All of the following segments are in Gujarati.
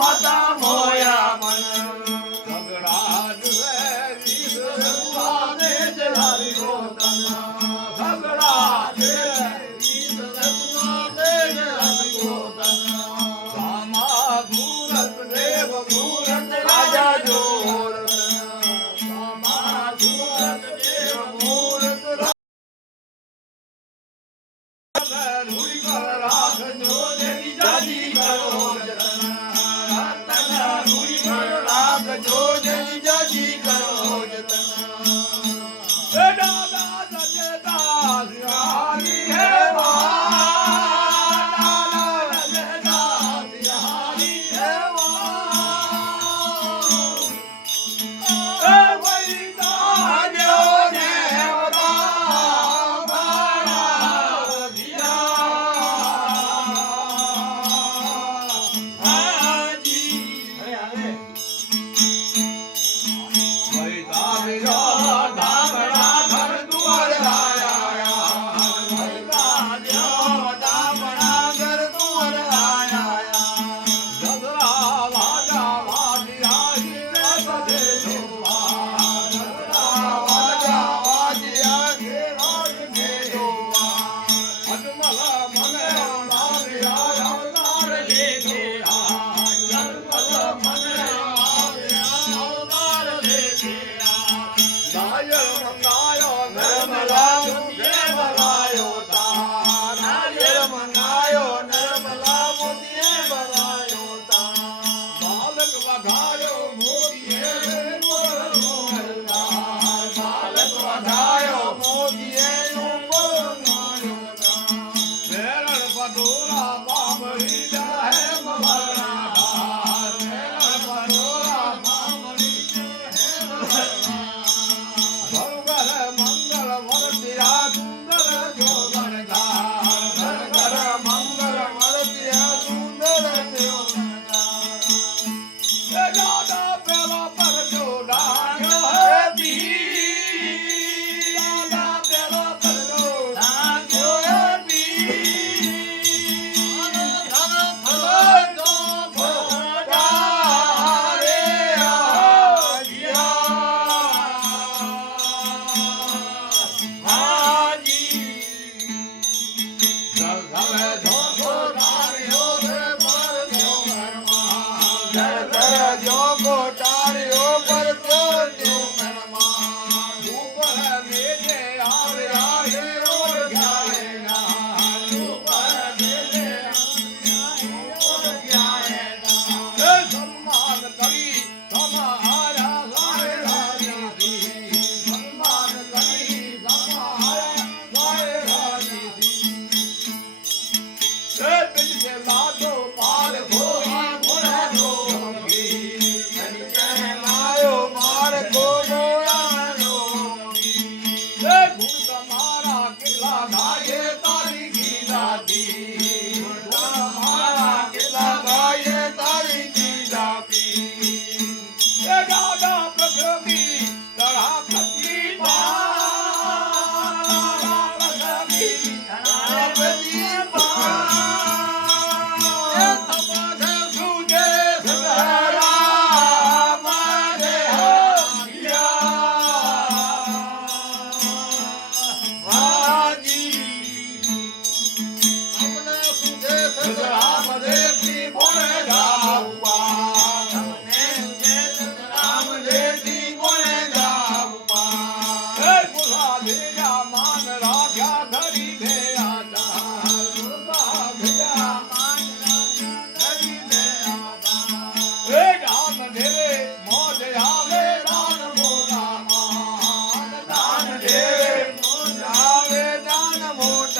માતા મોયા મન સગડાટ રે રીત રઘુવાને જ હરિયો તન. સગડાટ રે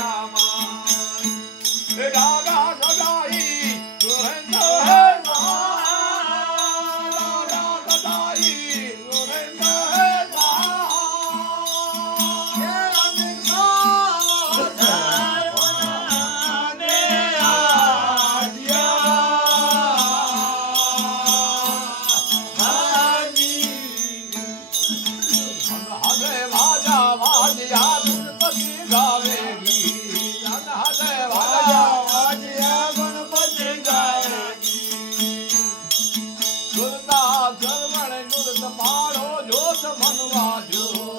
Rama મનવા જો